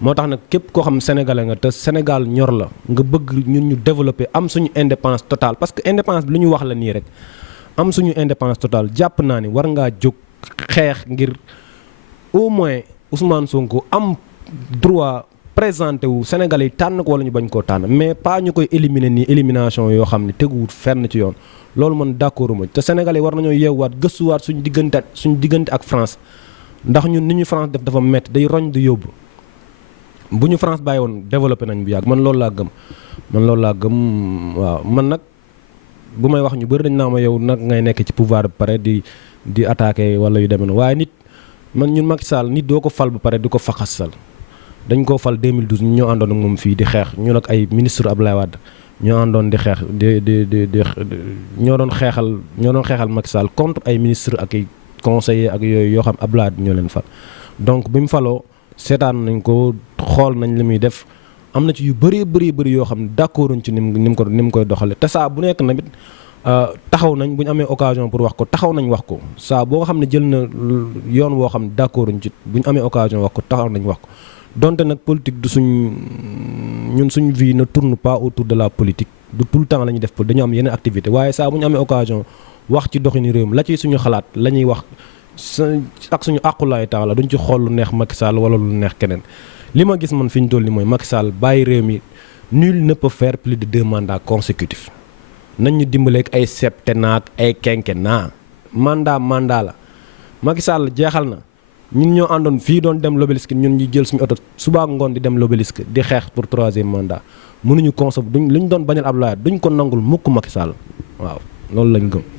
moo tax nag képp koo xam sénégalais nga te Sénégal ñor la nga bëgg ñun ñu développer am suñu indépendance totale parce que indépendance bi lu ñu wax la nii rek am suñu indépendance totale jàpp naa ni war ngaa jóg xeex ngir au moins Ousmane Sonko am droit présenté wu Sénégalais yi tànn ko wala ñu bañ koo tànn mais pas ñu koy éliminer nii élimination yoo xam ne teguwut fenn ci yoon loolu man d'accord ma te Sénégalais war nañoo yeewaat gëstuwaat suñu diggante ak France ndax ñun ni ñu France def dafa métti day roñ di yóbbu bu ñu France bàyyi woon développé nañ bu yàgg man loolu laa gëm waaw man nag bu may wax ñu bëri dañ naa ma yow nag ngay nekk ci pouvoir ba pare di attaquer wala yu demee noonu waaye nit man ñun Macky Sall nit doo ko fal ba pare di ko faxasal dañ koo fal 2012 ñu ñoo àndoon ak moom fii di xeex ñu nag ay ministre Abdoulaye Wade ñoo àndoon di xeex di ñoo doon xeexal Macky Sall contre ay ministre ak ay conseillers ak yooyu yoo xam Abdoulaye Wade ñoo leen fal donc bi mu faloo seetaan nañ ko xool nañ li muy def am na ci yu bëri yoo xam ne d'accorduñ ci ni mu koy doxale te saa bu nekk namit taxaw nañ bu ñu amee occasion pour wax ko taxaw nañ wax ko saa boo xam ne jël na yoon woo xam ne d'accorduñ ci bu ñu amee occasion wax ko taxaw nañ wax ko donte nag politique du suñ vie ne tourne pas autour de la politique du tout le temps la ñuy def dañu am yeneen activité waaye saa bu ñu amee occasion wax ci doxini réew mi la ci suñu xalaat la ñuy wax ak suñu àqulaay temps la duñ ci xool lu neex Macky Sall wala lu neex keneen li ma gis man fi ñu toll nii mooy Macky Sall bàyyi réew mi nul ne peut faire plus de 2 mandats consécutifs nañ ñu dimbaleeg ay septennat ay quinquennat mandat la Macky Sall jeexal na ñun ñoo àndoon fii doon dem l'Obélisque ñun ñu jël suñu oto suba ak ngoon di dem l'Obélisque di xeex pour 3e mandat mënuñu concevoir lu ñu doon bañal Abdoulaye duñ ko nangul mukk Macky Sall waaw loolu lañ gëm.